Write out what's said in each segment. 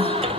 तुम्ही खाली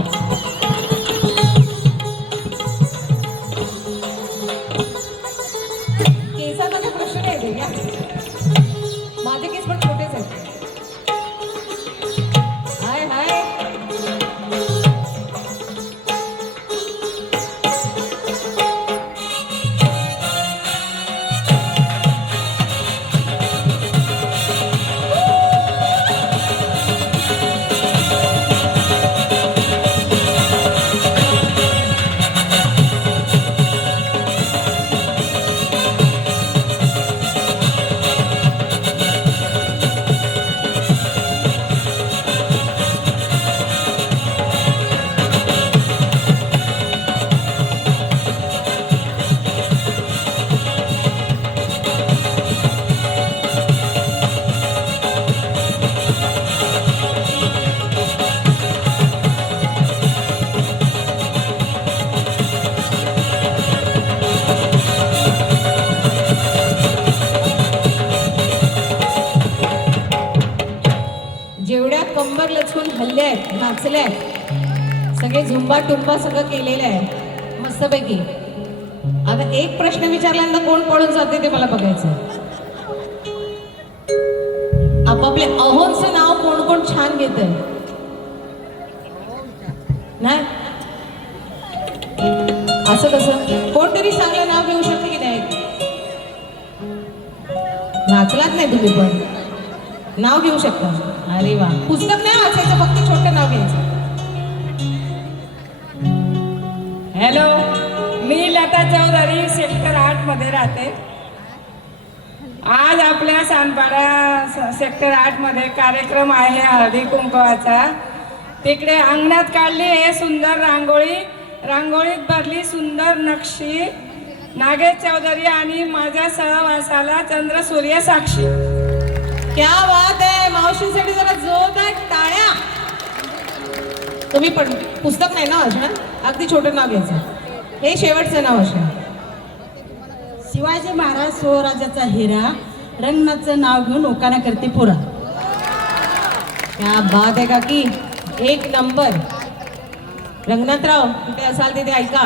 हल्ले आहेत नाचले आहेत. सगळे झुंबा टुंबा सगळं केलेलं आहे. मस्तपैकी. आता एक प्रश्न विचारल्यानंतर कोण पळून जाते ते मला बघायचं आपापल्या अहोनचं नाव कोण कोण छान घेत नाही? असं कसं? कोणतरी चांगलं नाव घेऊ शकते की नाही? नाचलात नाही तुम्ही पण. नाव घेऊ शकता. अरे वा. पुस्तक नाही घ्यायचं. हॅलो मी लता चौधरी सेक्टर आठमध्ये राहते. आज आपल्या सानपाडा स- सेक्टर आठमध्ये कार्यक्रम आहे हळदी कुंकवाचा. तिकडे अंगणात काढली हे सुंदर रांगोळी. रांगोळीत भरली सुंदर नक्षी. नागेश चौधरी आणि माझ्या सहवासाला चंद्र सूर्य साक्षी. क्या बात आहे मावशीसाठी जरा जोरदार टाळ्या. तुम्ही पण पुस्तक नाही ना वाचणार अगदी छोटं नाव घ्यायचं. हे शेवटचं नाव असणार शिवाजी महाराज स्वराज्याचा हिरा रंगनाथचं नाव घेऊन ओकाना करते पुरा. क्या बात आहे काकी. एक नंबर. रंगनाथराव कुठे असाल तिथे ऐका.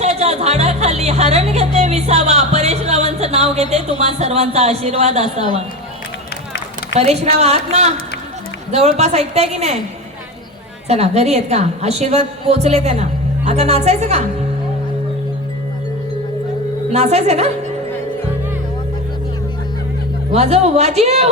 त्याच्या झाडाखाली हरण घेते विसावा. परेशरावांचं नाव घेते. तुम्हा सर्वांचा आशीर्वाद असावा. परेशराव आहात ना? जवळपास ऐकताय की नाही? चला घरी आहेत का? आशीर्वाद पोचले त्यांना. आता नाचायचं का? नाचायचं ना? वाजव वाजीव!